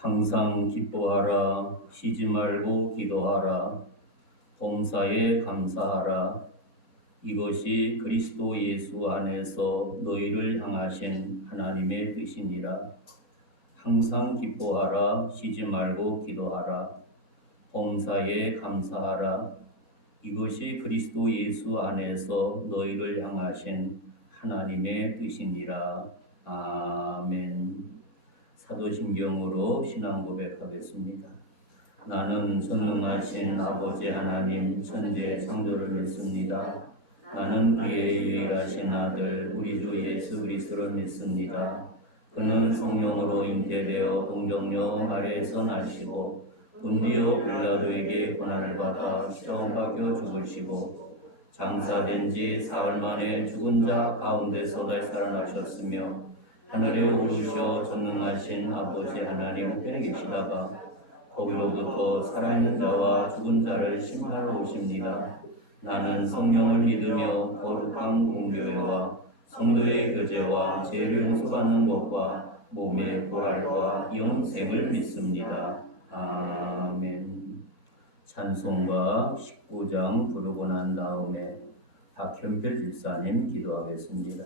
항상 기뻐하라. 쉬지 말고 기도하라. 범사에 감사하라. 이것이 그리스도 예수 안에서 너희를 향하신 하나님의 뜻이니라. 항상 기뻐하라. 쉬지 말고 기도하라. 범사에 감사하라. 이것이 그리스도 예수 안에서 너희를 향하신 하나님의 뜻이니라. 아멘. 사도신경으로 신앙 고백하겠습니다. 나는 전능하신 아버지 하나님 천재 창조를 믿습니다. 나는 그의 유일하신 아들 우리 주 예수 그리스도를 믿습니다. 그는 성령으로 잉태되어 동정녀 아래에서 나시고 본디오 빌라도에게 고난을 받아 십자가 박혀 죽으시고 장사된 지 사흘 만에 죽은 자 가운데서 다시 살아나셨으며 하늘에 오르셔 전능하신 아버지 하나님 편에 계시다가 거기로부터 살아있는 자와 죽은 자를 심판하러 오십니다. 나는 성령을 믿으며 거룩한 공교회와 성도의 교제와 죄를 용서받는 것과 몸의 부활과 영생을 믿습니다. 아멘. 찬송가 19장 부르고 난 다음에 박현필 집사님 기도하겠습니다.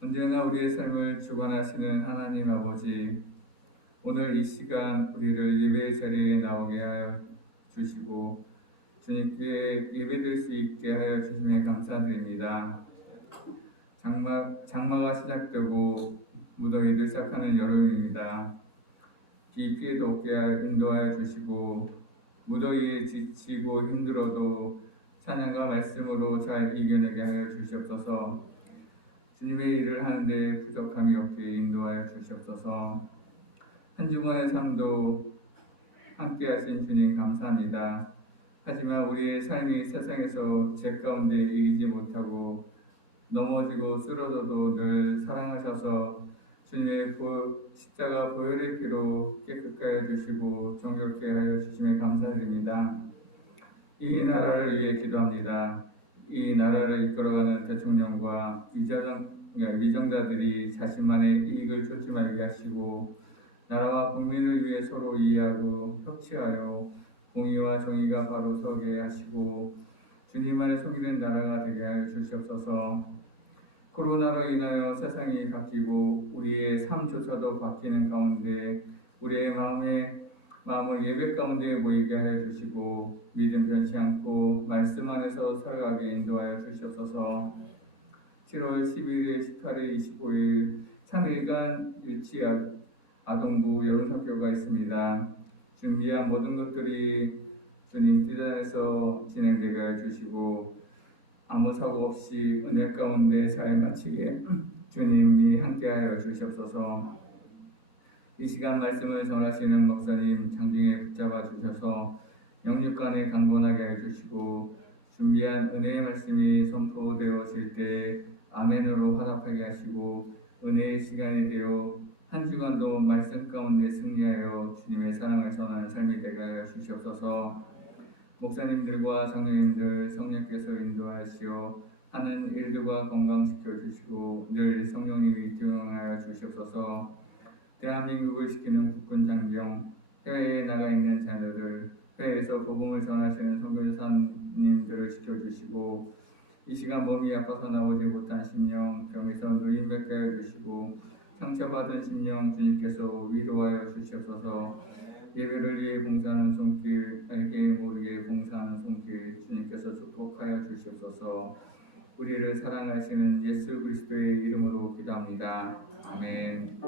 언제나 우리의 삶을 주관하시는 하나님 아버지, 오늘 이 시간 우리를 예배의 자리에 나오게 하여 주시고 주님께 예배드릴 수 있게 하여 주심에 감사드립니다. 장마가 시작되고 무더위도 시작하는 여름입니다. 비 피해도 없게 인도하여 주시고 무더위에 지치고 힘들어도 찬양과 말씀으로 잘 이겨내게 하여 주시옵소서. 주님의 일을 하는데 부족함이 없게 인도하여 주시옵소서. 한 주간의 삶도 함께 하신 주님 감사합니다. 하지만 우리의 삶이 세상에서 죄 가운데 이기지 못하고 넘어지고 쓰러져도 늘 사랑하셔서 주님의 십자가 보혈의 피로 깨끗게 하여 주시고 정결케 하여 주심에 감사드립니다. 이 나라를 위해 기도합니다. 이 나라를 이끌어가는 대통령과 위정자들이 자신만의 이익을 쫓지 말게 하시고 나라와 국민을 위해 서로 이해하고 협치하여 공의와 정의가 바로 서게 하시고 주님 안에 속이는 나라가 되게 하여 주시옵소서. 코로나로 인하여 세상이 바뀌고 우리의 삶조차도 바뀌는 가운데 우리의 마음에 마음을 예배 가운데 모이게 하여 주시고 믿음 변치 않고 말씀 안에서 살아가게 인도하여 주시옵소서. 7월 11일, 18일, 25일 3일간 유치 아동부 여름학교가 있습니다. 준비한 모든 것들이 주님 뜻 안에서 진행되게 하여 주시고 아무 사고 없이 은혜 가운데 잘 마치게 주님이 함께하여 주시옵소서. 이 시간 말씀을 전하시는 목사님 장중에 붙잡아 주셔서 영육간에 강건하게 해주시고 준비한 은혜의 말씀이 선포되어질 때 아멘으로 화답하게 하시고 은혜의 시간이 되어 한 주간도 말씀 가운데 승리하여 주님의 사랑을 전하는 삶이 되게 하여 주시옵소서. 목사님들과 장로님들 성령께서 인도하시어 하는 일들과 건강시켜 주시고 늘 성령님이 기용하여 주시옵소서. 대한민국을 지키는 국군 장병, 해외에 나가 있는 자녀들, 해외에서 복음을 전하시는 선교사님들을 지켜주시고 이 시간 몸이 아파서 나오지 못한 심령, 병에서 누임받게 하여 주시고 상처받은 심령 주님께서 위로하여 주시옵소서. 예배를 위해 봉사하는 손길, 알게 모르게 봉사하는 손길 주님께서 축복하여 주시옵소서. 우리를 사랑하시는 예수 그리스도의 이름으로 기도합니다. 아멘.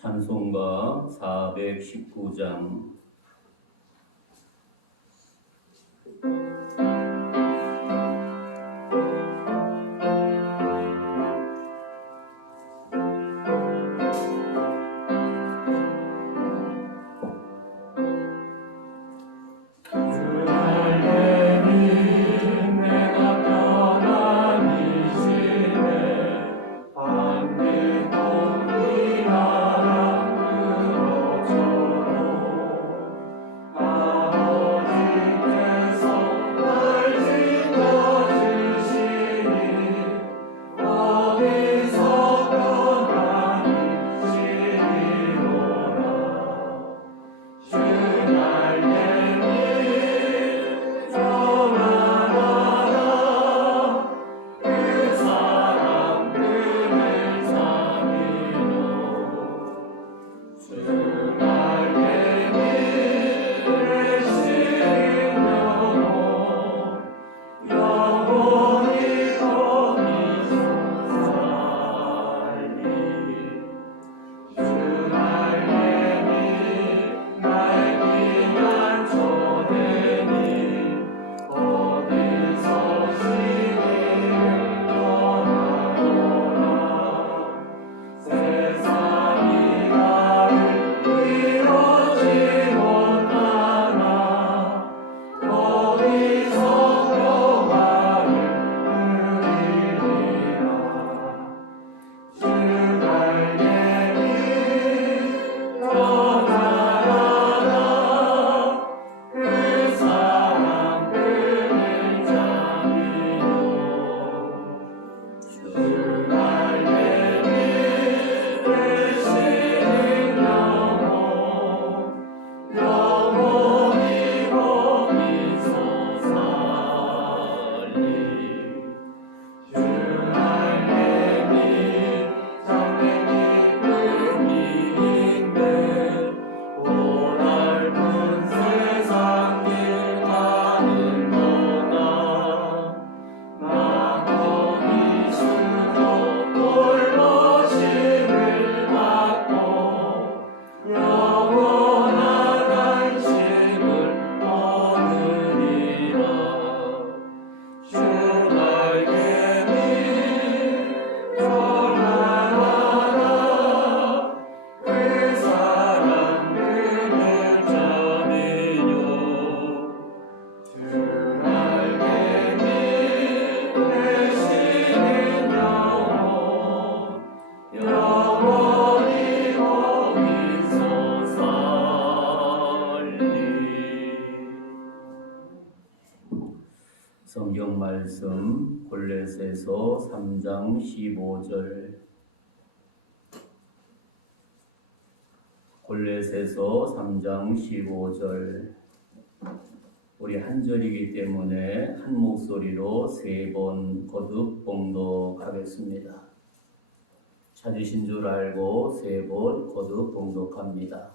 찬송가 419장. 말씀 골로새서 3장 15절. 골로새서 3장 15절. 우리 한 절이기 때문에 한 목소리로 3번 거듭 봉독하겠습니다. 찾으신 줄 알고 3번 거듭 봉독합니다.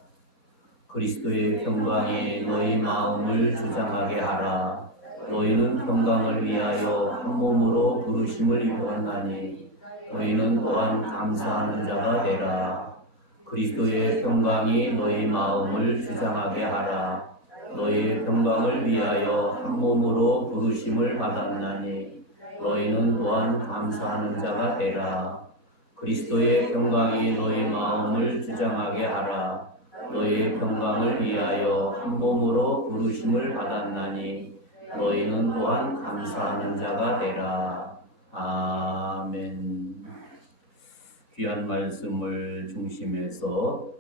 그리스도의 평강이 너희 마음을 주장하게 하라. 너희는 평강을 위하여 한 몸으로 부르심을 입었나니 너희는 또한 감사하는 자가 되라. 그리스도의 평강이 너희 마음을 주장하게 하라. 너희의 평강을 위하여 한 몸으로 부르심을 받았나니 너희는 또한 감사하는 자가 되라. 그리스도의 평강이 너희 마음을 주장하게 하라. 너희의 평강을 위하여 한 몸으로 부르심을 받았나니 너희는 또한 감사하는 자가 되라. 아멘. 귀한 말씀을 중심해서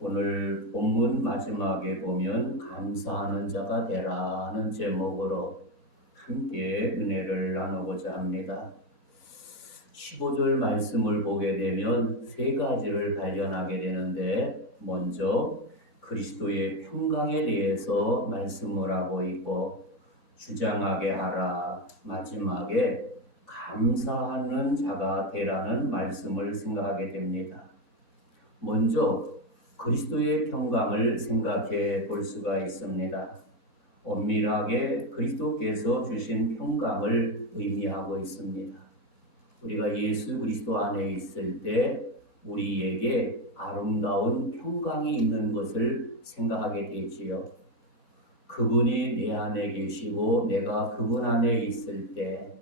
오늘 본문 마지막에 보면 감사하는 자가 되라는 제목으로 함께 은혜를 나누고자 합니다. 15절 말씀을 보게 되면 3가지를 발견하게 되는데, 먼저 그리스도의 평강에 대해서 말씀을 하고 있고, 주장하게 하라, 마지막에 감사하는 자가 되라는 말씀을 생각하게 됩니다. 먼저 그리스도의 평강을 생각해 볼 수가 있습니다. 엄밀하게 그리스도께서 주신 평강을 의미하고 있습니다. 우리가 예수 그리스도 안에 있을 때 우리에게 아름다운 평강이 있는 것을 생각하게 되지요. 그분이 내 안에 계시고 내가 그분 안에 있을 때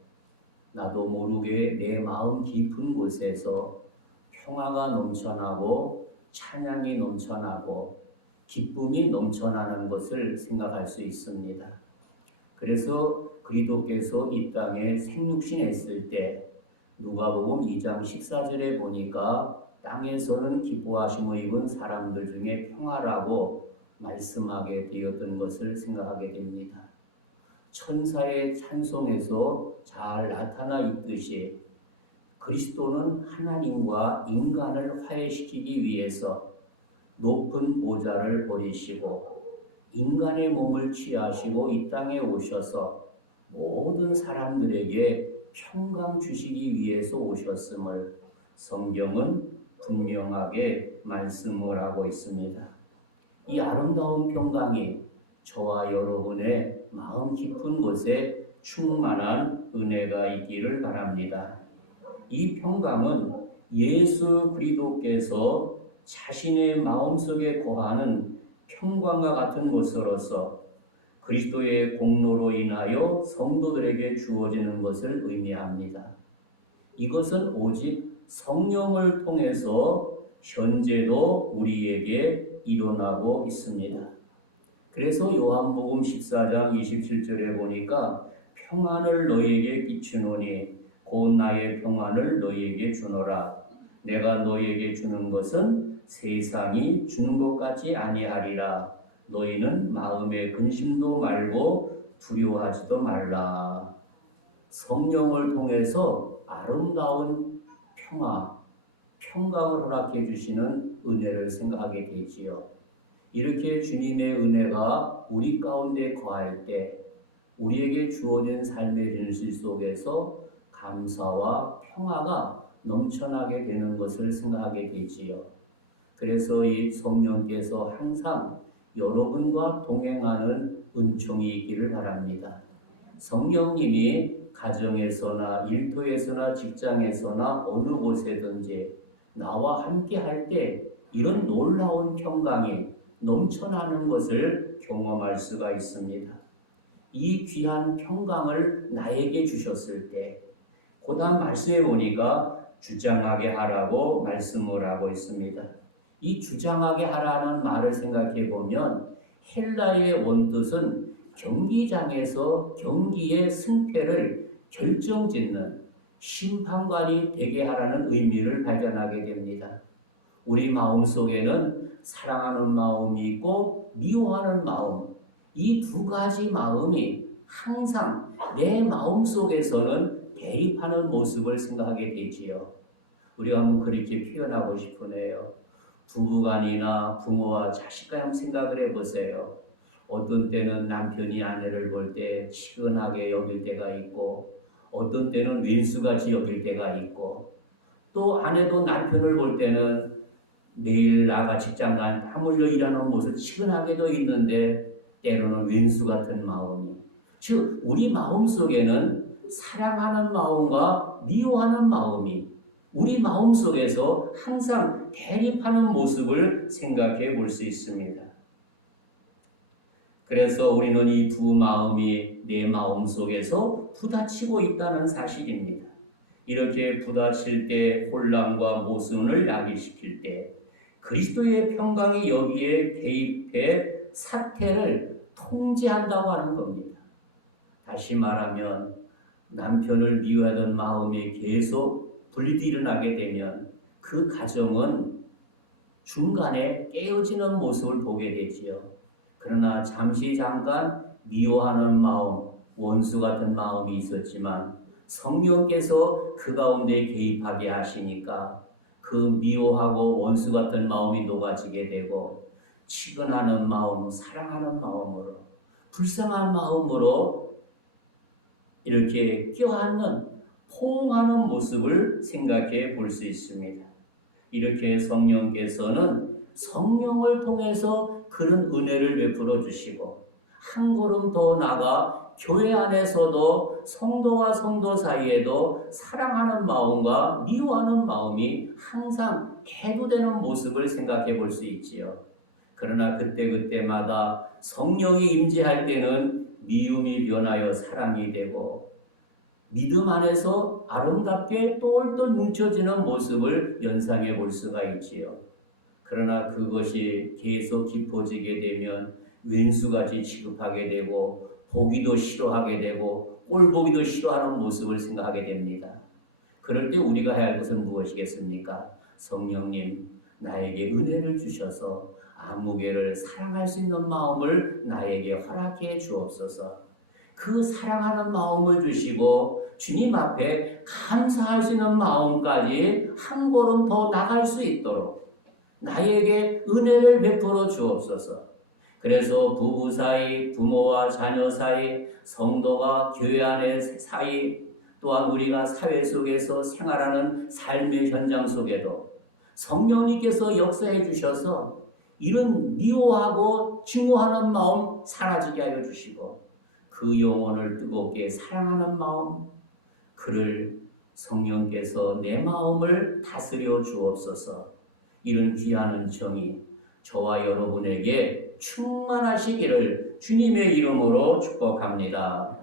나도 모르게 내 마음 깊은 곳에서 평화가 넘쳐나고 찬양이 넘쳐나고 기쁨이 넘쳐나는 것을 생각할 수 있습니다. 그래서 그리스도께서 이 땅에 생육신했을 때 누가복음 2장 14절에 보니까 땅에서는 기뻐하심을 입은 사람들 중에 평화라고 말씀하게 되었던 것을 생각하게 됩니다. 천사의 찬송에서 잘 나타나 있듯이 그리스도는 하나님과 인간을 화해시키기 위해서 높은 보좌를 버리시고 인간의 몸을 취하시고 이 땅에 오셔서 모든 사람들에게 평강 주시기 위해서 오셨음을 성경은 분명하게 말씀을 하고 있습니다. 이 아름다운 평강이 저와 여러분의 마음 깊은 곳에 충만한 은혜가 있기를 바랍니다. 이 평강은 예수 그리스도께서 자신의 마음속에 거하는 평강과 같은 것으로서 그리스도의 공로로 인하여 성도들에게 주어지는 것을 의미합니다. 이것은 오직 성령을 통해서 현재도 우리에게 일어나고 있습니다. 그래서 요한복음 14장 27절에 보니까 평안을 너희에게 끼치노니 곧 나의 평안을 너희에게 주노라. 내가 너희에게 주는 것은 세상이 주는 것 같지 아니하리라. 너희는 마음에 근심도 말고 두려워하지도 말라. 성령을 통해서 아름다운 평강을 허락해 주시는 은혜를 생각하게 되지요. 이렇게 주님의 은혜가 우리 가운데 거할 때 우리에게 주어진 삶의 현실 속에서 감사와 평화가 넘쳐나게 되는 것을 생각하게 되지요. 그래서 이 성령께서 항상 여러분과 동행하는 은총이 있기를 바랍니다. 성령님이 가정에서나 일터에서나 직장에서나 어느 곳에든지 나와 함께 할 때 이런 놀라운 평강이 넘쳐나는 것을 경험할 수가 있습니다. 이 귀한 평강을 나에게 주셨을 때 그 다음 말씀에 보니까 주장하게 하라고 말씀을 하고 있습니다. 이 주장하게 하라는 말을 생각해 보면 헬라의 원뜻은 경기장에서 경기의 승패를 결정짓는 심판관이 되게 하라는 의미를 발견하게 됩니다. 우리 마음속에는 사랑하는 마음이 있고 미워하는 마음, 이 두 가지 마음이 항상 내 마음속에서는 대립하는 모습을 생각하게 되지요. 우리가 한번 그렇게 표현하고 싶으네요. 부부간이나 부모와 자식간 한번 생각을 해보세요. 어떤 때는 남편이 아내를 볼 때 치근하게 여길 때가 있고, 어떤 때는 왼수같이 여길 때가 있고, 또 아내도 남편을 볼 때는 매일 나가 직장 간 땀 흘려 일하는 모습 치근하게도 있는데, 때로는 왼수 같은 마음이, 즉 우리 마음 속에는 사랑하는 마음과 미워하는 마음이 우리 마음 속에서 항상 대립하는 모습을 생각해 볼 수 있습니다. 그래서 우리는 이 두 마음이 내 마음 속에서 부딪히고 있다는 사실입니다. 이렇게 부딪힐 때 혼란과 모순을 야기시킬 때 그리스도의 평강이 여기에 개입해 사태를 통제한다고 하는 겁니다. 다시 말하면 남편을 미워하던 마음이 계속 분리도 일어나게 되면 그 가정은 중간에 깨어지는 모습을 보게 되지요. 그러나 잠깐 미워하는 마음, 원수 같은 마음이 있었지만 성령께서 그 가운데 개입하게 하시니까 그 미워하고 원수 같은 마음이 녹아지게 되고 치근하는 마음, 사랑하는 마음으로, 불쌍한 마음으로 이렇게 껴안는 포옹하는 모습을 생각해 볼 수 있습니다. 이렇게 성령께서는 성령을 통해서 그런 은혜를 베풀어 주시고 한 걸음 더 나아가 교회 안에서도 성도와 성도 사이에도 사랑하는 마음과 미워하는 마음이 항상 계도되는 모습을 생각해 볼 수 있지요. 그러나 그때마다 성령이 임재할 때는 미움이 변하여 사랑이 되고 믿음 안에서 아름답게 똘똘 뭉쳐지는 모습을 연상해 볼 수가 있지요. 그러나 그것이 계속 깊어지게 되면 왼수같이 취급하게 되고 보기도 싫어하게 되고 꼴보기도 싫어하는 모습을 생각하게 됩니다. 그럴 때 우리가 해야 할 것은 무엇이겠습니까? 성령님, 나에게 은혜를 주셔서 아무개를 사랑할 수 있는 마음을 나에게 허락해 주옵소서. 그 사랑하는 마음을 주시고 주님 앞에 감사할 수 있는 마음까지 한 걸음 더 나갈 수 있도록 나에게 은혜를 베풀어 주옵소서. 그래서 부부 사이, 부모와 자녀 사이, 성도가 교회 안의 사이, 또한 우리가 사회 속에서 생활하는 삶의 현장 속에도 성령님께서 역사해 주셔서 이런 미워하고 증오하는 마음 사라지게 하여 주시고 그 영혼을 뜨겁게 사랑하는 마음, 그를 성령께서 내 마음을 다스려 주옵소서. 이런 귀한 은총이 저와 여러분에게 충만하시기를 주님의 이름으로 축복합니다.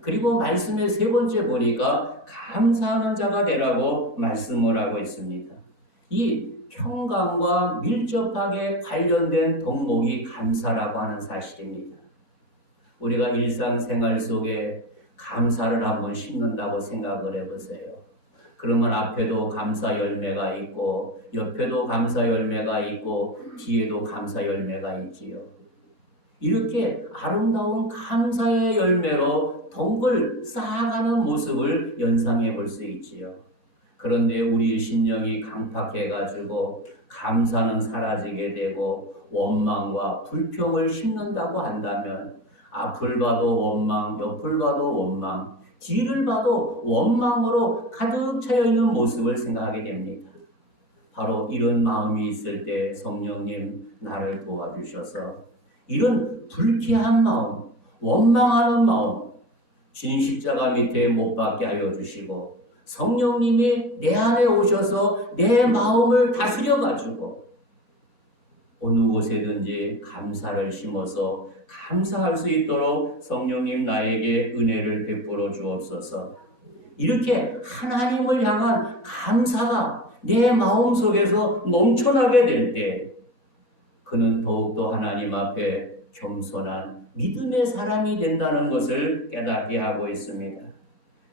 그리고 말씀의 세 번째 보니까 감사하는 자가 되라고 말씀을 하고 있습니다. 이 평강과 밀접하게 관련된 덕목이 감사라고 하는 사실입니다. 우리가 일상생활 속에 감사를 한번 심는다고 생각을 해보세요. 그러면 앞에도 감사 열매가 있고 옆에도 감사 열매가 있고 뒤에도 감사 열매가 있지요. 이렇게 아름다운 감사의 열매로 덩굴 쌓아가는 모습을 연상해 볼 수 있지요. 그런데 우리의 심령이 강팍해가지고 감사는 사라지게 되고 원망과 불평을 심는다고 한다면 앞을 봐도 원망, 옆을 봐도 원망, 뒤를 봐도 원망으로 가득 차여 있는 모습을 생각하게 됩니다. 바로 이런 마음이 있을 때 성령님 나를 도와주셔서 이런 불쾌한 마음, 원망하는 마음, 주님 십자가 밑에 못 박게 하여 주시고 성령님이 내 안에 오셔서 내 마음을 다스려가지고 어느 곳에든지 감사를 심어서 감사할 수 있도록 성령님 나에게 은혜를 베풀어 주옵소서. 이렇게 하나님을 향한 감사가 내 마음속에서 넘쳐나게 될 때 그는 더욱더 하나님 앞에 겸손한 믿음의 사람이 된다는 것을 깨닫게 하고 있습니다.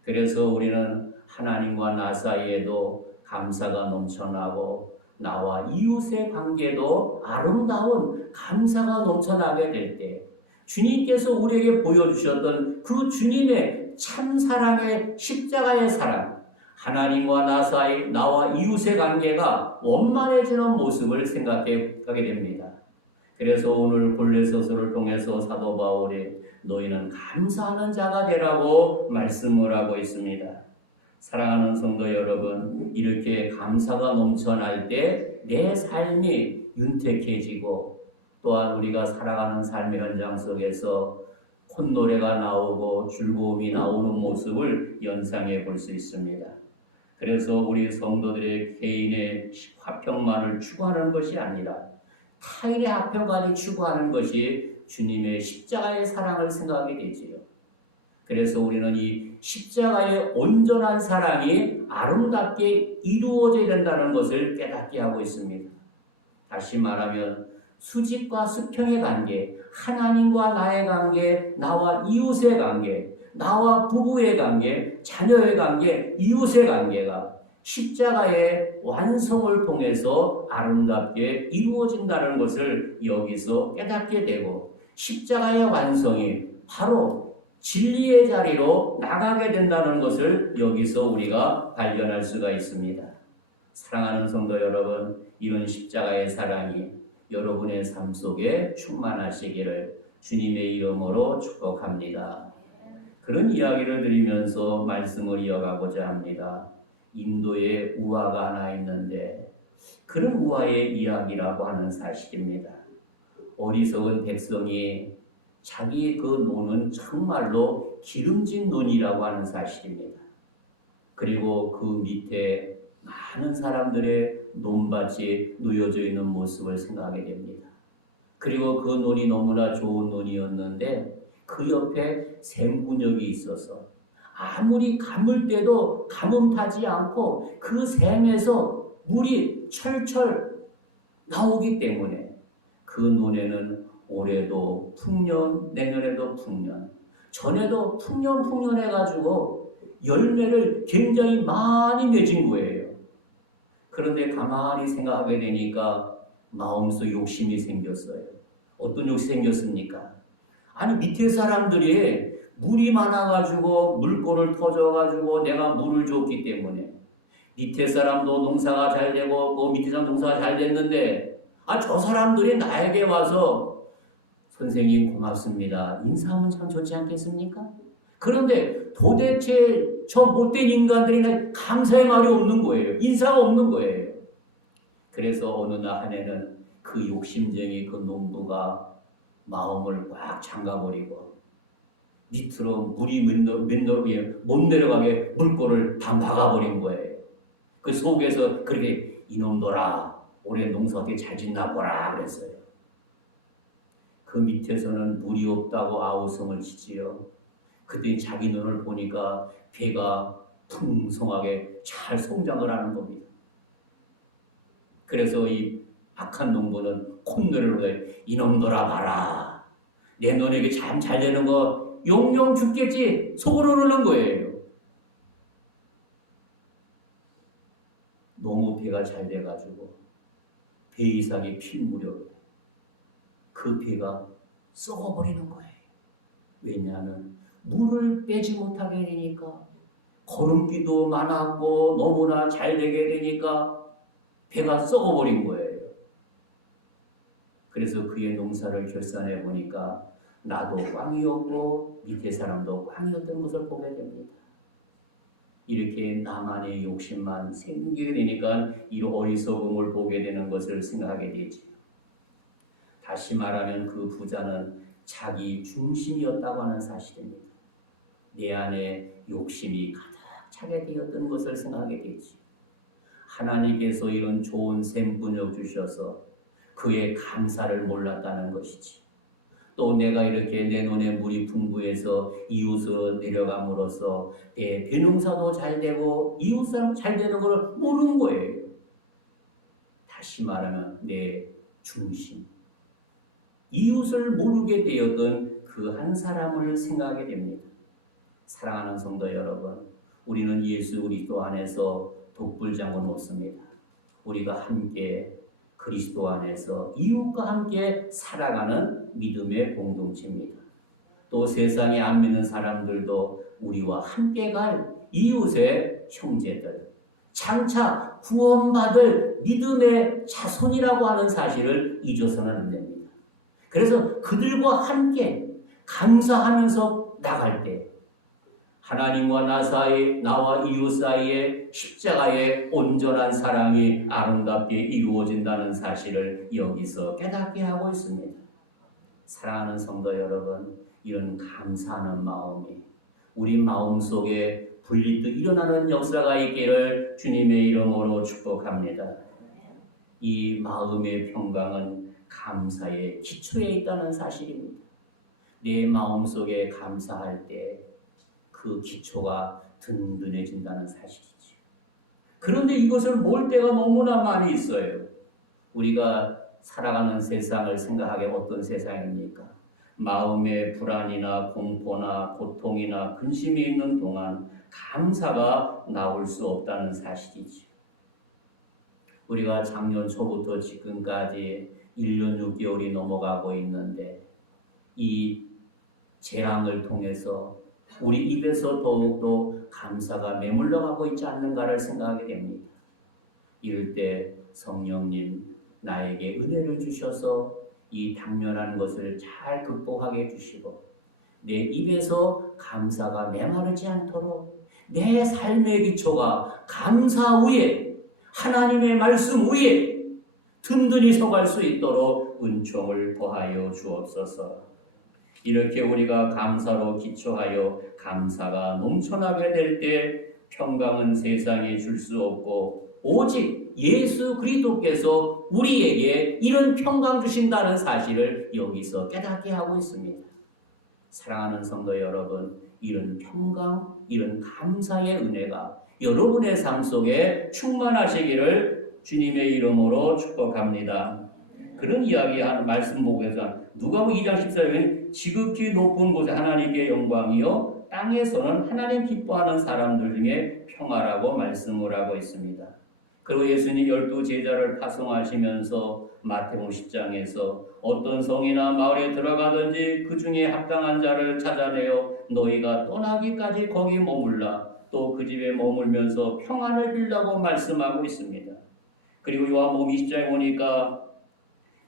그래서 우리는 하나님과 나 사이에도 감사가 넘쳐나고 나와 이웃의 관계도 아름다운 감사가 넘쳐나게 될 때 주님께서 우리에게 보여주셨던 그 주님의 참 사랑의 십자가의 사랑, 하나님과 나 사이, 나와 이웃의 관계가 원만해지는 모습을 생각해 가게 됩니다. 그래서 오늘 골로새서를 통해서 사도 바울이 너희는 감사하는 자가 되라고 말씀을 하고 있습니다. 사랑하는 성도 여러분, 이렇게 감사가 넘쳐날 때 내 삶이 윤택해지고 또한 우리가 살아가는 삶의 현장 속에서 콧노래가 나오고 즐거움이 나오는 모습을 연상해 볼 수 있습니다. 그래서 우리 성도들의 개인의 화평만을 추구하는 것이 아니라 타인의 화평까지 추구하는 것이 주님의 십자가의 사랑을 생각하게 되지요. 그래서 우리는 이 십자가의 온전한 사랑이 아름답게 이루어져야 된다는 것을 깨닫게 하고 있습니다. 다시 말하면 수직과 수평의 관계, 하나님과 나의 관계, 나와 이웃의 관계, 나와 부부의 관계, 자녀의 관계, 이웃의 관계가 십자가의 완성을 통해서 아름답게 이루어진다는 것을 여기서 깨닫게 되고, 십자가의 완성이 바로 진리의 자리로 나가게 된다는 것을 여기서 우리가 발견할 수가 있습니다. 사랑하는 성도 여러분, 이런 십자가의 사랑이 여러분의 삶 속에 충만하시기를 주님의 이름으로 축복합니다. 그런 이야기를 드리면서 말씀을 이어가고자 합니다. 인도에 우화가 하나 있는데 그런 우화의 이야기라고 하는 사실입니다. 어리석은 백성이 자기 그 논은 정말로 기름진 논이라고 하는 사실입니다. 그리고 그 밑에 많은 사람들의 논밭이 놓여져 있는 모습을 생각하게 됩니다. 그리고 그 논이 너무나 좋은 논이었는데 그 옆에 샘군역이 있어서 아무리 감을 때도 가뭄 타지 않고 그 샘에서 물이 철철 나오기 때문에 그 논에는 올해도 풍년, 내년에도 풍년, 전에도 풍년 해가지고 열매를 굉장히 많이 맺은 거예요. 그런데 가만히 생각하게 되니까 마음속 욕심이 생겼어요. 어떤 욕심이 생겼습니까? 아니 밑에 사람들이 물이 많아가지고 물꼬를 터져가지고 내가 물을 줬기 때문에 밑에 사람도 농사가 잘 되고 그 밑에 사람 농사가 잘 됐는데 저 사람들이 나에게 와서 선생님 고맙습니다. 인사하면 참 좋지 않겠습니까? 그런데 도대체 저 못된 인간들이 감사의 말이 없는 거예요. 인사가 없는 거예요. 그래서 어느 날 한 해는 그 욕심쟁이 그 농부가 마음을 꽉 잠가버리고 밑으로 물이 못 내려가게 물꼬를 다 막아버린 거예요. 그 속에서 그렇게 이놈들아 올해 농사 어떻게 잘 짓나 보라 그랬어요. 그 밑에서는 물이 없다고 아우성을 치지요. 그때 자기 눈을 보니까 배가 풍성하게 잘 성장을 하는 겁니다. 그래서 이 악한 농부는 콧노래로 해 이놈들아 봐라. 내 눈에게 참 잘 되는 거 용용 죽겠지 속으로 그러는 거예요. 너무 배가 잘 돼가지고 배 이상이 필 무렵에 그 배가 썩어버리는 거예요. 왜냐하면 물을 빼지 못하게 되니까 거름기도 많았고 너무나 잘 되게 되니까 배가 썩어버린 거예요. 그래서 그의 농사를 결산해 보니까 나도 꽝이었고 밑에 사람도 꽝이었던 것을 보게 됩니다. 이렇게 나만의 욕심만 생기게 되니까 이 어리석음을 보게 되는 것을 생각하게 되지. 다시 말하면 그 부자는 자기 중심이었다고 하는 사실입니다. 내 안에 욕심이 가득 차게 되었던 것을 생각하게 되지. 하나님께서 이런 좋은 샘분을 주셔서 그의 감사를 몰랐다는 것이지. 또 내가 이렇게 내 눈에 물이 풍부해서 이웃으로 내려감으로써 내 배농사도 잘 되고 이웃 사람 잘 되는 걸 모르는 거예요. 다시 말하면 내 중심. 이웃을 모르게 되었던 그 한 사람을 생각하게 됩니다. 사랑하는 성도 여러분, 우리는 예수 그리스도 안에서 독불장군 없습니다. 우리가 함께 그리스도 안에서 이웃과 함께 살아가는 믿음의 공동체입니다. 또 세상에 안 믿는 사람들도 우리와 함께 갈 이웃의 형제들, 장차 구원받을 믿음의 자손이라고 하는 사실을 잊어서는 안 됩니다. 그래서 그들과 함께 감사하면서 나갈 때 하나님과 나 사이, 나와 이웃 사이에 십자가의 온전한 사랑이 아름답게 이루어진다는 사실을 여기서 깨닫게 하고 있습니다. 사랑하는 성도 여러분, 이런 감사하는 마음이 우리 마음속에 불리듯 일어나는 역사가 있기를 주님의 이름으로 축복합니다. 이 마음의 평강은 감사의 기초에 있다는 사실입니다. 내 마음속에 감사할 때 그 기초가 든든해진다는 사실이죠. 그런데 이것을 모을 때가 너무나 많이 있어요. 우리가 살아가는 세상을 생각하게 어떤 세상입니까? 마음의 불안이나 공포나 고통이나 근심이 있는 동안 감사가 나올 수 없다는 사실이죠. 우리가 작년 초부터 지금까지 1년 6개월이 넘어가고 있는데 이 재앙을 통해서 우리 입에서 더욱더 감사가 메물러가고 있지 않는가를 생각하게 됩니다. 이럴 때 성령님 나에게 은혜를 주셔서 이 당면한 것을 잘 극복하게 해주시고 내 입에서 감사가 메마르지 않도록 내 삶의 기초가 감사 위에 하나님의 말씀 위에 든든히 서갈 수 있도록 은총을 더하여 주옵소서. 이렇게 우리가 감사로 기초하여 감사가 넘쳐나게 될 때 평강은 세상에 줄 수 없고 오직 예수 그리스도께서 우리에게 이런 평강 주신다는 사실을 여기서 깨닫게 하고 있습니다. 사랑하는 성도 여러분, 이런 평강, 이런 감사의 은혜가 여러분의 삶 속에 충만하시기를 주님의 이름으로 축복합니다. 그런 이야기하는 말씀 보고서 누가복음 2장 14절에 지극히 높은 곳에 하나님께 영광이요 땅에서는 하나님 기뻐하는 사람들 중에 평화라고 말씀을 하고 있습니다. 그리고 예수님 12제자를 파송하시면서 마태복음 10장에서 어떤 성이나 마을에 들어가든지 그 중에 합당한 자를 찾아내어 너희가 떠나기까지 거기 머물라 또 그 집에 머물면서 평안을 빌라고 말씀하고 있습니다. 그리고 요한복음 20장에 보니까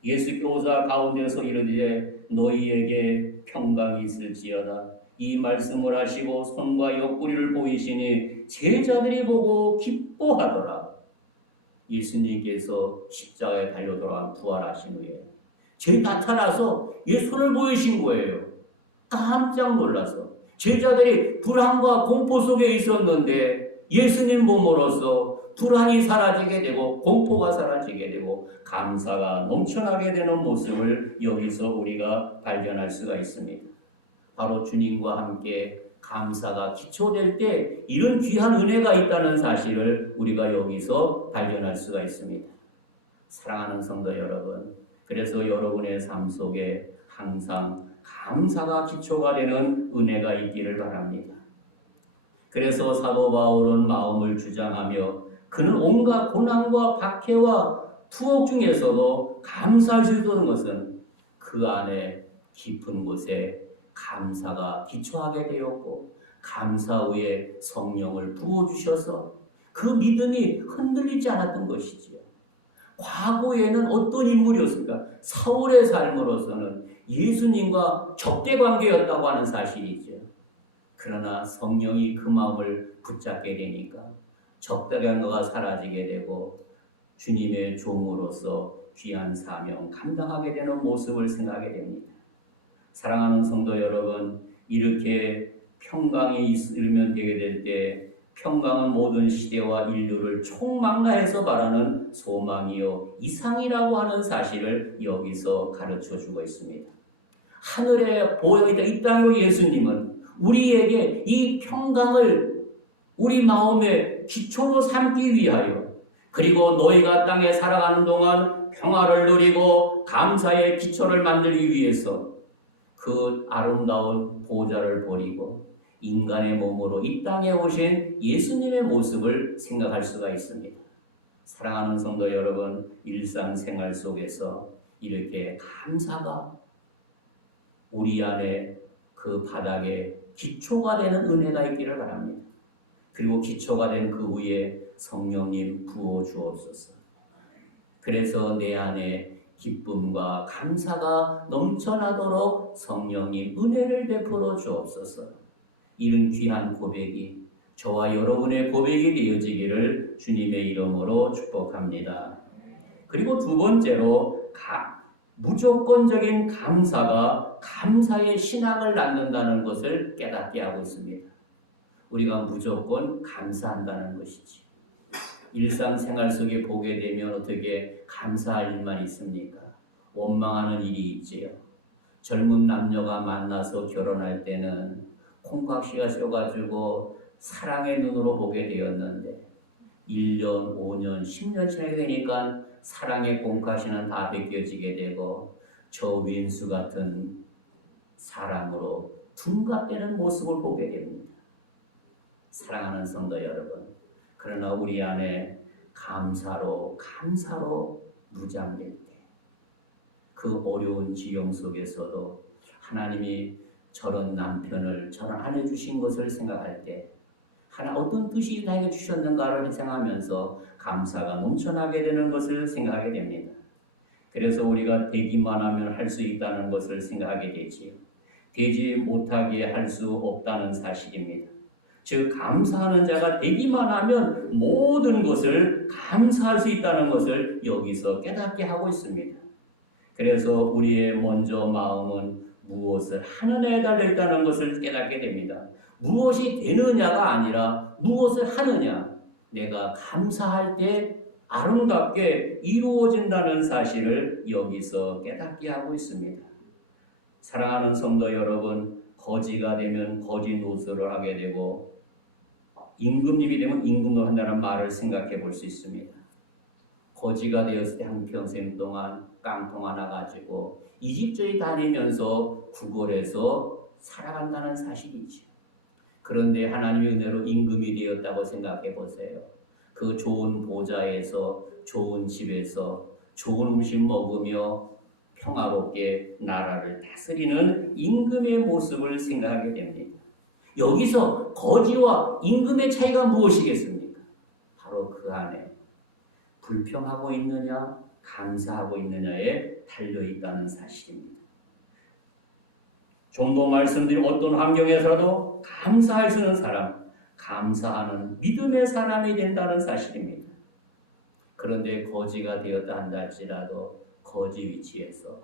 예수께 오사 가운데서 이르되 너희에게 평강이 있을지어다. 이 말씀을 하시고 손과 옆구리를 보이시니 제자들이 보고 기뻐하더라. 예수님께서 십자가에 달려 돌아와 부활하신 후에 제 나타나서 손을 보이신 거예요. 깜짝 놀라서 제자들이 불안과 공포 속에 있었는데 예수님 봄으로써 불안이 사라지게 되고 공포가 사라지게 되고 감사가 넘쳐나게 되는 모습을 여기서 우리가 발견할 수가 있습니다. 바로 주님과 함께 감사가 기초될 때 이런 귀한 은혜가 있다는 사실을 우리가 여기서 발견할 수가 있습니다. 사랑하는 성도 여러분, 그래서 여러분의 삶 속에 항상 감사가 기초가 되는 은혜가 있기를 바랍니다. 그래서 사도 바울은 마음을 주장하며 그는 온갖 고난과 박해와 투옥 중에서도 감사할 수 있는 것은 그 안에 깊은 곳에 감사가 기초하게 되었고 감사 위에 성령을 부어주셔서 그 믿음이 흔들리지 않았던 것이지요. 과거에는 어떤 인물이었습니까? 사울의 삶으로서는 예수님과 적대관계였다고 하는 사실이죠. 그러나 성령이 그 마음을 붙잡게 되니까 적대관계가 사라지게 되고 주님의 종으로서 귀한 사명 감당하게 되는 모습을 생각하게 됩니다. 사랑하는 성도 여러분, 이렇게 평강이 있으면 되게 될 때 평강은 모든 시대와 인류를 총망라해서 바라는 소망이요 이상이라고 하는 사실을 여기서 가르쳐주고 있습니다. 하늘에 보여있다 이 땅의 예수님은 우리에게 이 평강을 우리 마음의 기초로 삼기 위하여 그리고 너희가 땅에 살아가는 동안 평화를 누리고 감사의 기초를 만들기 위해서 그 아름다운 보좌를 버리고 인간의 몸으로 이 땅에 오신 예수님의 모습을 생각할 수가 있습니다. 사랑하는 성도 여러분, 일상생활 속에서 이렇게 감사가 우리 안에 그 바닥에 기초가 되는 은혜가 있기를 바랍니다. 그리고 기초가 된 그 위에 성령님 부어 주옵소서. 그래서 내 안에 기쁨과 감사가 넘쳐나도록 성령님 은혜를 베풀어 주옵소서. 이런 귀한 고백이 저와 여러분의 고백이 되어지기를 주님의 이름으로 축복합니다. 그리고 두 번째로 무조건적인 감사가 감사의 신앙을 낳는다는 것을 깨닫게 하고 있습니다. 우리가 무조건 감사한다는 것이지. 일상생활 속에 보게 되면 어떻게 감사할 일만 있습니까? 원망하는 일이 있지요. 젊은 남녀가 만나서 결혼할 때는 콩깍지가 씌어가지고 사랑의 눈으로 보게 되었는데 1년, 5년, 10년 지나게 되니까 사랑의 콩깍지는 다 벗겨지게 되고 저 왼수 같은 사랑으로 둔갑되는 모습을 보게 됩니다. 사랑하는 성도 여러분, 그러나 우리 안에 감사로 무장될 때 그 어려운 지경 속에서도 하나님이 저런 남편을 저런 아내 주신 것을 생각할 때 어떤 뜻이 나에게 주셨는가를 생각하면서 감사가 넘쳐나게 되는 것을 생각하게 됩니다. 그래서 우리가 되기만 하면 할 수 있다는 것을 생각하게 되지요. 되지 못하게 할 수 없다는 사실입니다. 즉 감사하는 자가 되기만 하면 모든 것을 감사할 수 있다는 것을 여기서 깨닫게 하고 있습니다. 그래서 우리의 먼저 마음은 무엇을 하느냐에 달려있다는 것을 깨닫게 됩니다. 무엇이 되느냐가 아니라 무엇을 하느냐. 내가 감사할 때 아름답게 이루어진다는 사실을 여기서 깨닫게 하고 있습니다. 사랑하는 성도 여러분, 거지가 되면 거지 노릇을 하게 되고 임금님이 되면 임금을 한다는 말을 생각해 볼 수 있습니다. 거지가 되었을 때 한평생 동안 깡통 하나 가지고 이집저집 다니면서 구걸해서 살아간다는 사실이죠. 그런데 하나님의 은혜로 임금이 되었다고 생각해 보세요. 그 좋은 보좌에서 좋은 집에서 좋은 음식 먹으며 평화롭게 나라를 다스리는 임금의 모습을 생각하게 됩니다. 여기서 거지와 임금의 차이가 무엇이겠습니까? 바로 그 안에 불평하고 있느냐, 감사하고 있느냐에 달려있다는 사실입니다. 좀 더 말씀드린 어떤 환경에서라도 감사할 수 있는 사람, 감사하는 믿음의 사람이 된다는 사실입니다. 그런데 거지가 되었다 한다 할지라도 거지 위치에서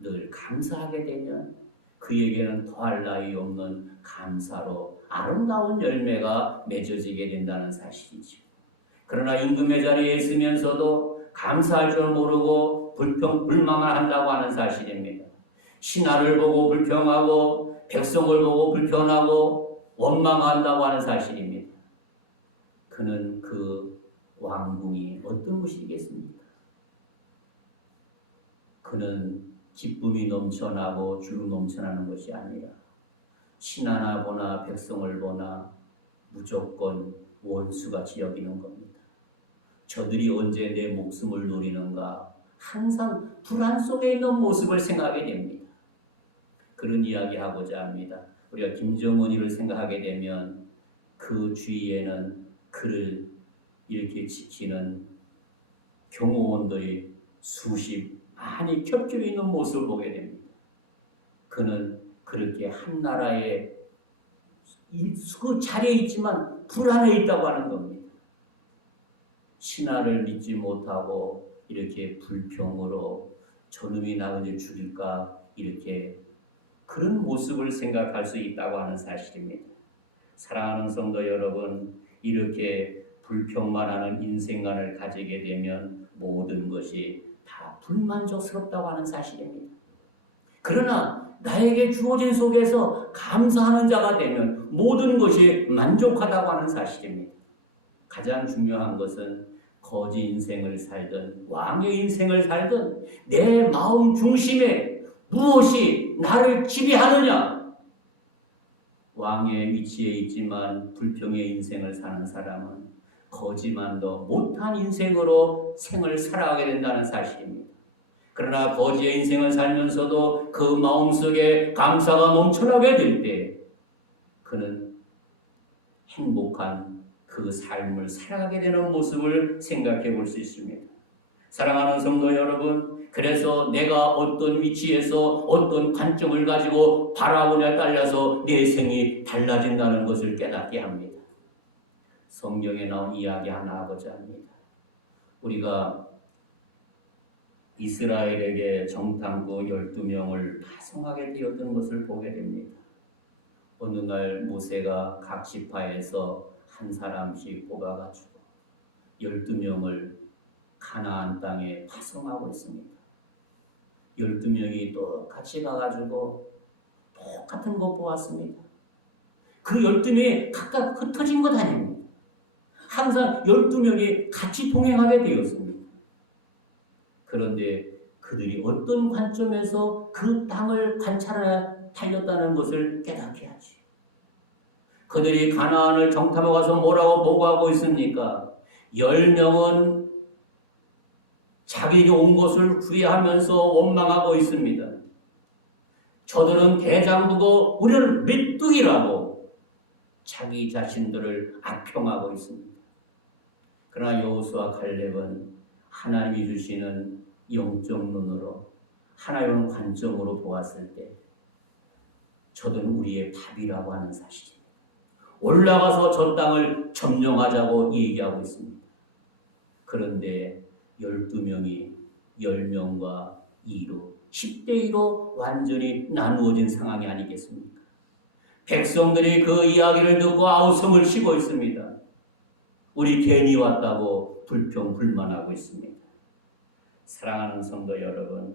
늘 감사하게 되면 그에게는 더할 나위 없는 감사로 아름다운 열매가 맺어지게 된다는 사실이죠. 그러나 임금의 자리에 있으면서도 감사할 줄 모르고 불평불만만 한다고 하는 사실입니다. 신하를 보고 불평하고 백성을 보고 불평하고 원망한다고 하는 사실입니다. 그는 그 왕궁이 어떤 곳이겠습니까? 그는 기쁨이 넘쳐나고 주로 넘쳐나는 것이 아니라 신하나 보나 백성을 보나 무조건 원수같이 여기는 겁니다. 저들이 언제 내 목숨을 노리는가 항상 불안 속에 있는 모습을 생각하게 됩니다. 그런 이야기하고자 합니다. 우리가 김정은이를 생각하게 되면 그 주위에는 그를 이렇게 지키는 경호원들이 많이 겹쳐 있는 모습을 보게 됩니다. 그는 그렇게 한 나라에 그 자리에 있지만 불안해 있다고 하는 겁니다. 신하를 믿지 못하고 이렇게 불평으로 저놈이 나 언제 죽일까 이렇게 그런 모습을 생각할 수 있다고 하는 사실입니다. 사랑하는 성도 여러분, 이렇게 불평만 하는 인생관을 가지게 되면 모든 것이 다 불만족스럽다고 하는 사실입니다. 그러나 나에게 주어진 속에서 감사하는 자가 되면 모든 것이 만족하다고 하는 사실입니다. 가장 중요한 것은 거지 인생을 살든 왕의 인생을 살든 내 마음 중심에 무엇이 나를 지배하느냐. 왕의 위치에 있지만 불평의 인생을 사는 사람은 거지만도 못한 인생으로 생을 살아가게 된다는 사실입니다. 그러나 거지의 인생을 살면서도 그 마음속에 감사가 넘쳐나게 될 때 그는 행복한 그 삶을 살아가게 되는 모습을 생각해 볼 수 있습니다. 사랑하는 성도 여러분, 그래서 내가 어떤 위치에서 어떤 관점을 가지고 바라보냐에 따라서 내 생이 달라진다는 것을 깨닫게 합니다. 성경에 나온 이야기 하나 하고자 합니다. 우리가 이스라엘에게 정탐구 12명을 파송하게 되었던 것을 보게 됩니다. 어느 날 모세가 각 지파에서 한 사람씩 뽑아가지고 12명을 가나안 땅에 파송하고 있습니다. 12명이 똑같이 가가지고 똑같은 것 보았습니다. 그 12명이 각각 흩어진 것 아닙니다. 항상 12명이 같이 동행하게 되었습니다. 그런데 그들이 어떤 관점에서 그 땅을 관찰하여 달렸다는 것을 깨닫게 하지. 그들이 가나안을 정탐하고 가서 뭐라고 보고하고 있습니까? 10명은 자기들이 온 것을 후회하면서 원망하고 있습니다. 저들은 대장부고 우리는 메뚜기라고 자기 자신들을 악평하고 있습니다. 그러나 여호수아 갈렙은 하나님이 주시는 영적 눈으로 하나님의 관점으로 보았을 때 저들은 우리의 답이라고 하는 사실입니다. 올라가서 저 땅을 점령하자고 얘기하고 있습니다. 그런데 12명이 10명과 2로 10대 2로 완전히 나누어진 상황이 아니겠습니까? 백성들이 그 이야기를 듣고 아우성을 치고 있습니다. 우리 괜히 왔다고 불평불만하고 있습니다. 사랑하는 성도 여러분,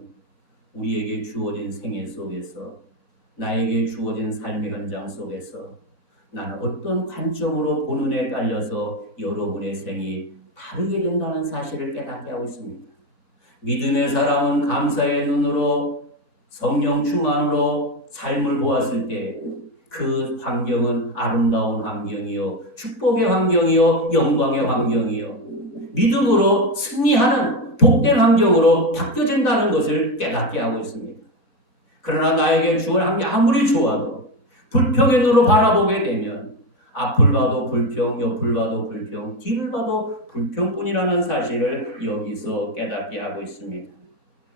우리에게 주어진 생애 속에서 나에게 주어진 삶의 현장 속에서 나는 어떤 관점으로 보는에 깔려서 여러분의 생이 다르게 된다는 사실을 깨닫게 하고 있습니다. 믿음의 사람은 감사의 눈으로 성령 충만으로 삶을 보았을 때 그 환경은 아름다운 환경이요, 축복의 환경이요, 영광의 환경이요, 믿음으로 승리하는 복된 환경으로 바뀌어진다는 것을 깨닫게 하고 있습니다. 그러나 나에게 주어진 환경이 아무리 좋아도 불평의 눈으로 바라보게 되면 앞을 봐도 불평, 옆을 봐도 불평, 뒤를 봐도 불평뿐이라는 사실을 여기서 깨닫게 하고 있습니다.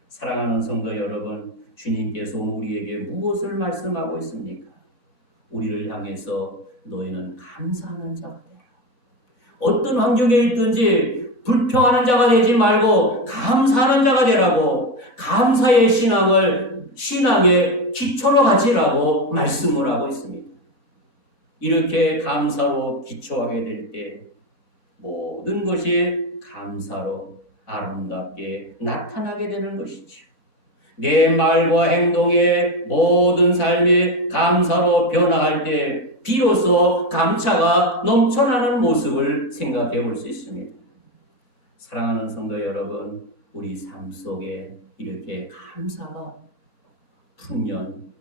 사랑하는 성도 여러분, 주님께서 우리에게 무엇을 말씀하고 있습니까? 우리를 향해서 너희는 감사하는 자가 되라. 어떤 환경에 있든지 불평하는 자가 되지 말고 감사하는 자가 되라고, 감사의 신앙의 기초로 가지라고 말씀을 하고 있습니다. 이렇게 감사로 기초하게 될 때 모든 것이 감사로 아름답게 나타나게 되는 것이죠. 내 말과 행동의 모든 삶이 감사로 변화할 때 비로소 감사가 넘쳐나는 모습을 생각해 볼 수 있습니다. 사랑하는 성도 여러분, 우리 삶 속에 이렇게 감사가 풍년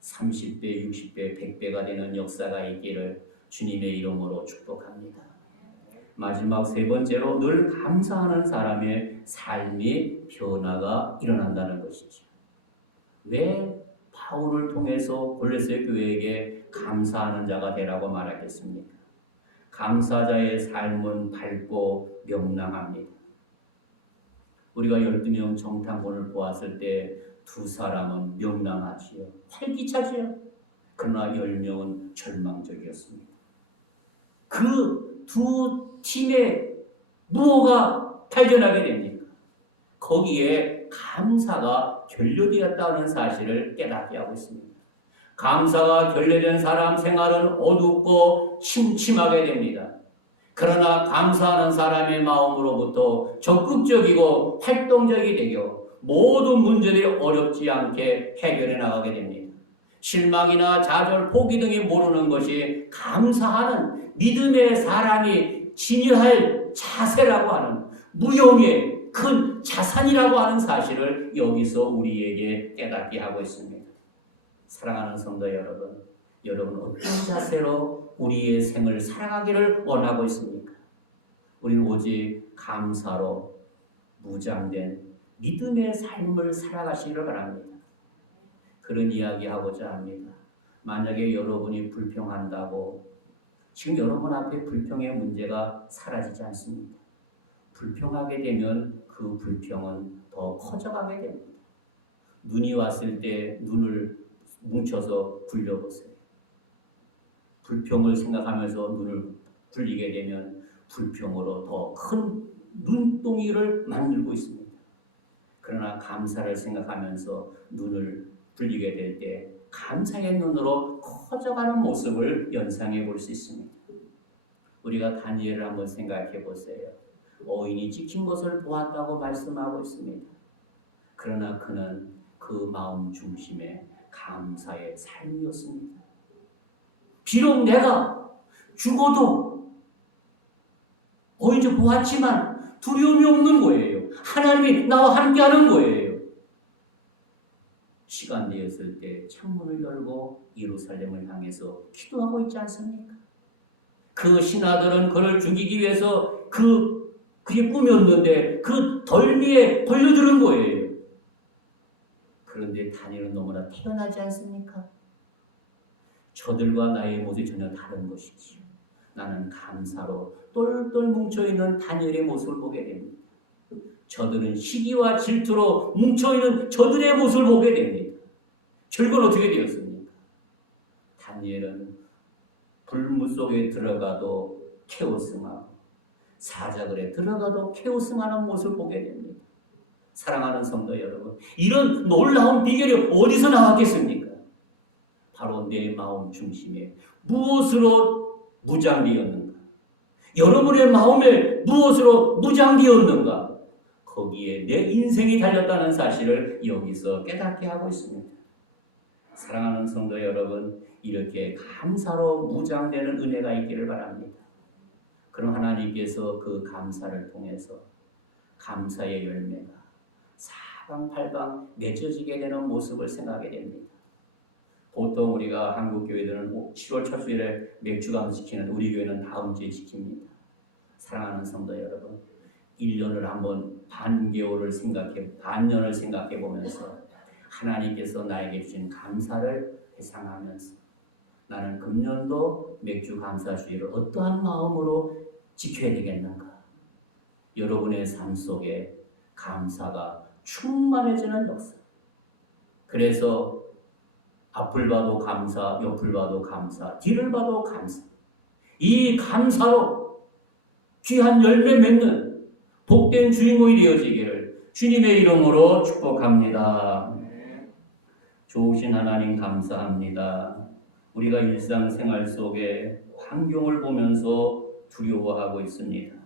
30배, 60배, 100배가 되는 역사가 있기를 주님의 이름으로 축복합니다. 마지막 세 번째로 늘 감사하는 사람의 삶의 변화가 일어난다는 것이죠. 왜 바울을 통해서 골로새 교회에게 감사하는 자가 되라고 말하겠습니까? 감사자의 삶은 밝고 명랑합니다. 우리가 12명 정탐꾼을 보았을 때 두 사람은 명랑하지요. 활기차지요. 그러나 10명은 절망적이었습니다. 그 두 팀의 무엇가 발견하게 됩니까? 거기에 감사가 결여되었다는 사실을 깨닫게 하고 있습니다. 감사가 결여된 사람 생활은 어둡고 침침하게 됩니다. 그러나 감사하는 사람의 마음으로부터 적극적이고 활동적이 되고 모든 문제들이 어렵지 않게 해결해 나가게 됩니다. 실망이나 좌절, 포기 등이 모르는 것이 감사하는 믿음의 사람이 지니할 자세라고 하는 무용의 큰 자산이라고 하는 사실을 여기서 우리에게 깨닫게 하고 있습니다. 사랑하는 성도 여러분, 여러분 어떤 자세로 우리의 생을 살아가기를 원하고 있습니까? 우리는 오직 감사로 무장된 믿음의 삶을 살아가시기를 바랍니다. 그런 이야기 하고자 합니다. 만약에 여러분이 불평한다고 지금 여러분 앞에 불평의 문제가 사라지지 않습니다. 불평하게 되면 그 불평은 더 커져가게 됩니다. 눈이 왔을 때 눈을 뭉쳐서 굴려보세요. 불평을 생각하면서 눈을 굴리게 되면 불평으로 더 큰 눈동이를 만들고 있습니다. 그러나 감사를 생각하면서 눈을 굴리게 될 때 감사의 눈으로 커져가는 모습을 연상해 볼 수 있습니다. 우리가 다니엘을 한번 생각해 보세요. 어인이 지킨 것을 보았다고 말씀하고 있습니다. 그러나 그는 그 마음 중심에 감사의 삶이었습니다. 비록 내가 죽어도 어인을 보았지만 두려움이 없는 거예요. 하나님이 나와 함께하는 거예요. 시간 되었을 때 창문을 열고 예루살렘을 향해서 기도하고 있지 않습니까? 그 신하들은 그를 죽이기 위해서 그게 꿈이었는데 그 덜미에 걸려드는 거예요. 그런데 다니엘은 너무나 태어나지 않습니까? 저들과 나의 모습이 전혀 다른 것이지요. 나는 감사로 똘똘 뭉쳐있는 다니엘의 모습을 보게 됩니다. 저들은 시기와 질투로 뭉쳐있는 저들의 모습을 보게 됩니다. 결국은 어떻게 되었습니까? 다니엘은 불문 속에 들어가도 케오스하고 사자굴에 들어가도 케오스하는 모습을 보게 됩니다. 사랑하는 성도 여러분, 이런 놀라운 비결이 어디서 나왔겠습니까? 바로 내 마음 중심에 무엇으로 무장되었는가? 여러분의 마음에 무엇으로 무장되었는가? 거기에 내 인생이 달렸다는 사실을 여기서 깨닫게 하고 있습니다. 사랑하는 성도 여러분, 이렇게 감사로 무장되는 은혜가 있기를 바랍니다. 그럼 하나님께서 그 감사를 통해서 감사의 열매가 사방팔방 맺어지게 되는 모습을 생각하게 됩니다. 보통 우리가 한국 교회들은 7월 첫 주일에 맥주감사 지키는 우리 교회는 다음 주에 지킵니다. 사랑하는 성도 여러분, 1년을 한번 반년을 생각해 보면서 하나님께서 나에게 주신 감사를 회상하면서 나는 금년도 맥주 감사 주일을 어떠한 마음으로 지켜야 되겠는가? 여러분의 삶 속에 감사가 충만해지는 역사. 그래서 앞을 봐도 감사, 옆을 봐도 감사, 뒤를 봐도 감사. 이 감사로 귀한 열매 맺는 복된 주인공이 되어지기를 주님의 이름으로 축복합니다. 좋으신 하나님 감사합니다. 우리가 일상생활 속에 환경을 보면서 두려워하고 있습니다.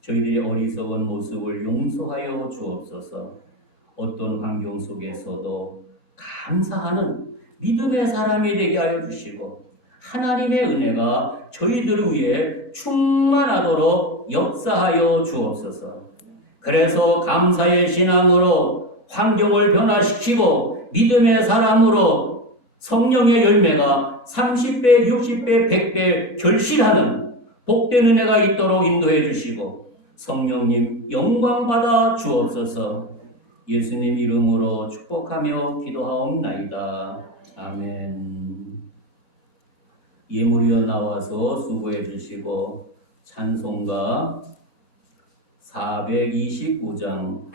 저희들의 어리석은 모습을 용서하여 주옵소서. 어떤 환경 속에서도 감사하는 믿음의 사람이 되게 하여 주시고 하나님의 은혜가 저희들을 위해 충만하도록 역사하여 주옵소서. 그래서 감사의 신앙으로 환경을 변화시키고 믿음의 사람으로 성령의 열매가 30배, 60배, 100배 결실하는 복된 은혜가 있도록 인도해 주시고 성령님 영광받아 주옵소서. 예수님 이름으로 축복하며 기도하옵나이다. 아멘. 예물이여 나와서 수고해 주시고 찬송가 429장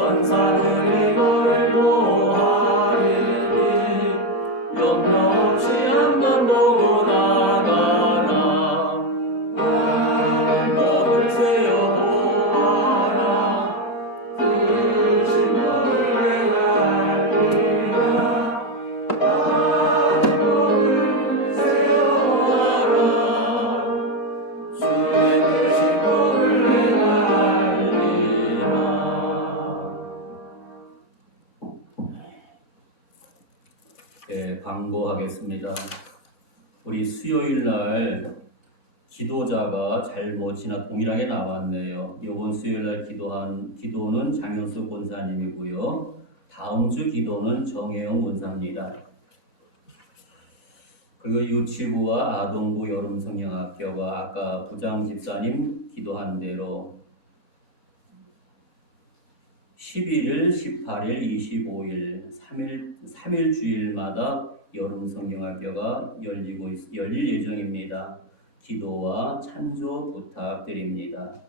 천사들이 너를 보호하리니 염려 없이 한번 보고 나가라. 몸을 세워 보아라. 그 신령을 내가 알리라. 몸을 세워 보아라. 주의 크신 복을 내가 알리라. 네, 광고하겠습니다. 우리 수요일 날 기도자가 잘못이나 동일하게 나왔네요. 이번 수요일 날 기도는 장현수 권사님이고요. 다음 주 기도는 정혜영 권사입니다. 그리고 유치부와 아동부 여름성경학교가 아까 부장 집사님 기도한 대로 11일, 18일, 25일 3일 주일마다 여름성경학교가 열릴 예정입니다. 기도와 찬조 부탁드립니다.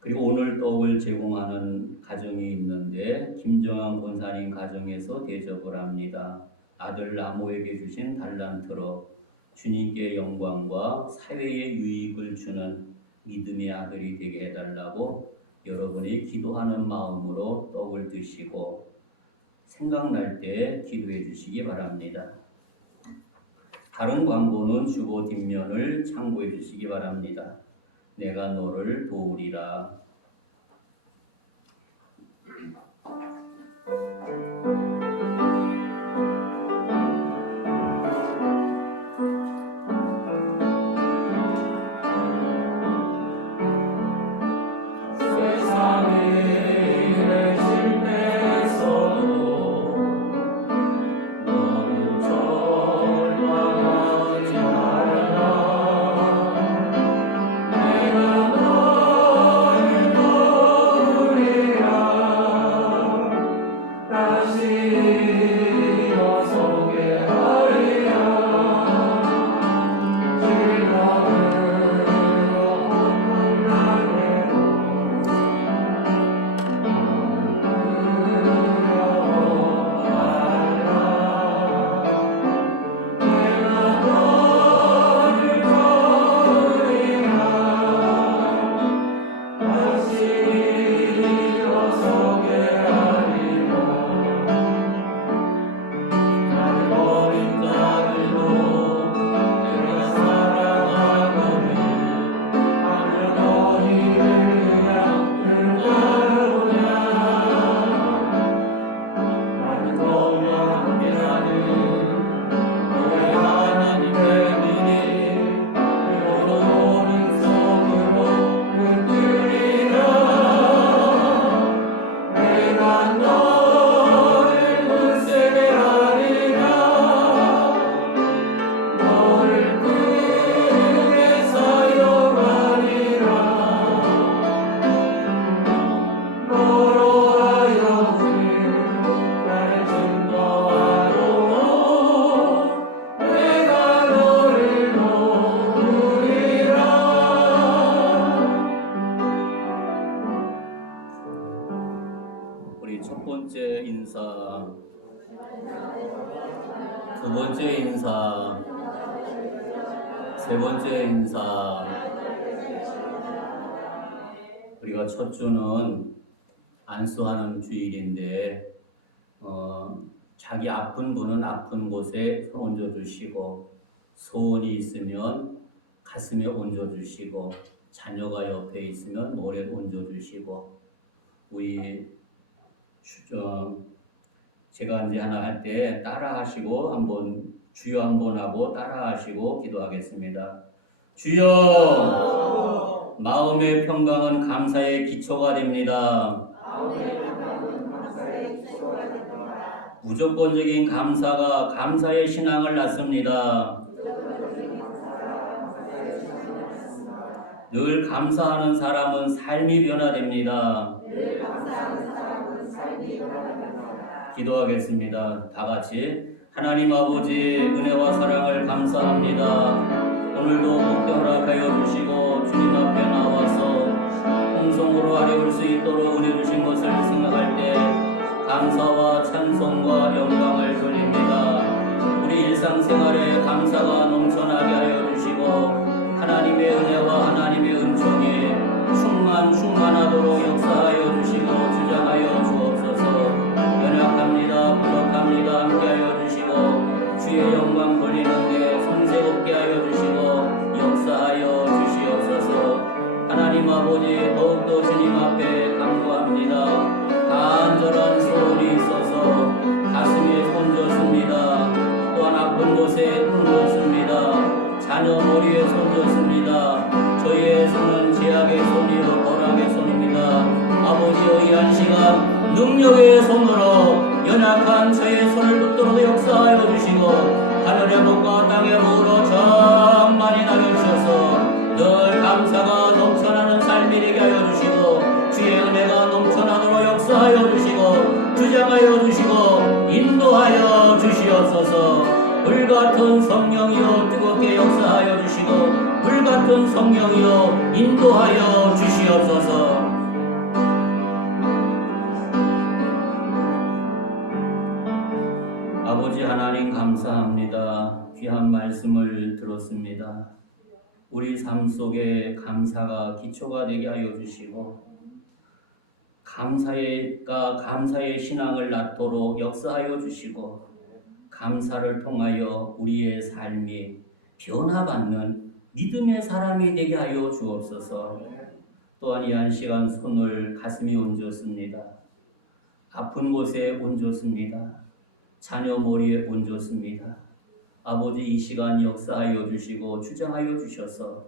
그리고 오늘 떡을 제공하는 가정이 있는데 김정환 권사님 가정에서 대접을 합니다. 아들 나무에게 주신 달란트로 주님께 영광과 사회에 유익을 주는 믿음의 아들이 되게 해달라고 여러분이 기도하는 마음으로 떡을 드시고 생각날 때 기도해 주시기 바랍니다. 다른 광고는 주보 뒷면을 참고해 주시기 바랍니다. 내가 너를 도우리라. 첫 번째 인사, 두 번째 인사, 세 번째 인사. 우리가 첫 주는 안수하는 주일인데 자기 아픈 분은 아픈 곳에 손 얹어주시고, 소원이 있으면 가슴에 얹어주시고, 자녀가 옆에 있으면 머리에 얹어주시고, 우리 제가 이제 하나 할 때 따라 하시고 한번 주여 한번 하고 따라 하시고 기도하겠습니다. 주여! 마음의 평강은 감사의 기초가 됩니다. 무조건적인 감사가 감사의 신앙을 낳습니다. 늘 감사하는 사람은 삶이 변화됩니다. 기도하겠습니다. 다 같이. 하나님 아버지, 은혜와 사랑을 감사합니다. 오늘도 복되게 허락하여 주시고 주님 앞에 나와서 통성으로 아뢰올 수 있도록 은혜 주신 것을 생각할 때 감사와 찬송과 영광을 돌립니다. 우리 일상생활에 감사가 넘쳐나게 하여 주시고 하나님의 은혜와 하나님의 은총이 충만하도록 역사하여 주시고 주장하여 주옵소서. 연약합니다. 부족합니다. 함께하여 주시고 주의 영광 돌리는데 손색 없게 하여 주시고 역사하여 주시옵소서. 하나님 아버지, 더욱더 주님 앞에 간구합니다. 간절한 소원이 있어서 가슴에 손졌습니다. 또한 아픈 곳에 손졌습니다. 자녀 머리에 손졌습니다. 저희의 손은 제약의 손이요 거락의 손입니다. 아버지, 의한 시간 능력의 손으로 연약한 저의 손을 붙들어 역사하여 주시고 하늘의 복과 땅의 복으로 정만히 나눠주셔서 늘 감사가 넘쳐나는 삶이 되게 하여 주시고 주의 은혜가 넘쳐나도록 역사하여 주시고 주장하여 주시고 인도하여 주시옵소서. 불같은 성령이여 뜨겁게 역사하여 주시고 불같은 성령이여 인도하여 주시옵소서. 아버지 하나님 감사합니다. 귀한 말씀을 들었습니다. 우리 삶 속에 감사가 기초가 되게 하여 주시고 감사의 신앙을 낳도록 역사하여 주시고 감사를 통하여 우리의 삶이 변화받는 믿음의 사람이 되게 하여 주옵소서. 또한 이 한 시간 손을 가슴에 얹었습니다. 아픈 곳에 얹었습니다. 자녀 머리에 얹었습니다. 아버지, 이 시간 역사하여 주시고 주장하여 주셔서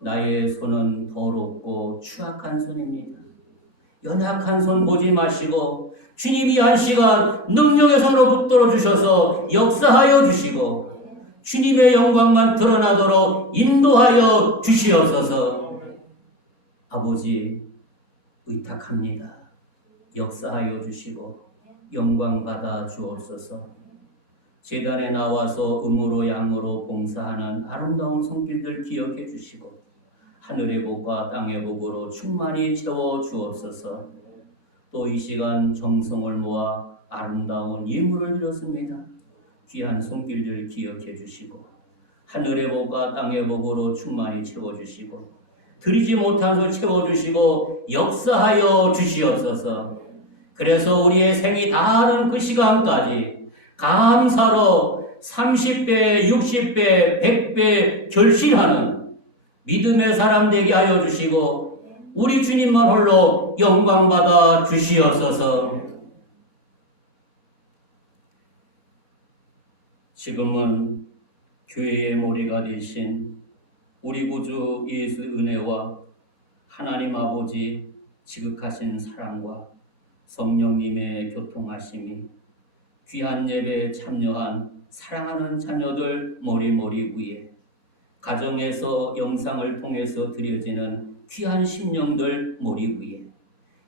나의 손은 더럽고 추악한 손입니다. 연약한 손 보지 마시고 주님이 한 시간 능력의 손으로 붙들어 주셔서 역사하여 주시고 주님의 영광만 드러나도록 인도하여 주시옵소서. 아버지, 의탁합니다. 역사하여 주시고 영광 받아 주옵소서. 제단에 나와서 음으로 양으로 봉사하는 아름다운 손길들 기억해 주시고 하늘의 복과 땅의 복으로 충만히 채워 주옵소서. 또 이 시간 정성을 모아 아름다운 예물을 드렸습니다. 귀한 손길들 기억해 주시고 하늘의 복과 땅의 복으로 충만히 채워 주시고 드리지 못한 것 채워 주시고 역사하여 주시옵소서. 그래서 우리의 생이 다하는 그 시간까지 감사로 30배, 60배, 100배 결실하는 믿음의 사람 되게 하여 주시고 우리 주님만 홀로 영광받아 주시옵소서. 지금은 교회의 머리가 되신 우리 구주 예수 은혜와 하나님 아버지 지극하신 사랑과 성령님의 교통하심이 귀한 예배에 참여한 사랑하는 자녀들 머리 위에 가정에서 영상을 통해서 드려지는 귀한 심령들 머리 위에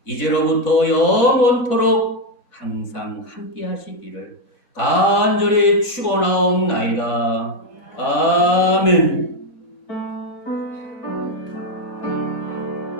이제로부터 영원토록 항상 함께 하시기를 간절히 축원하옵나이다. 아멘.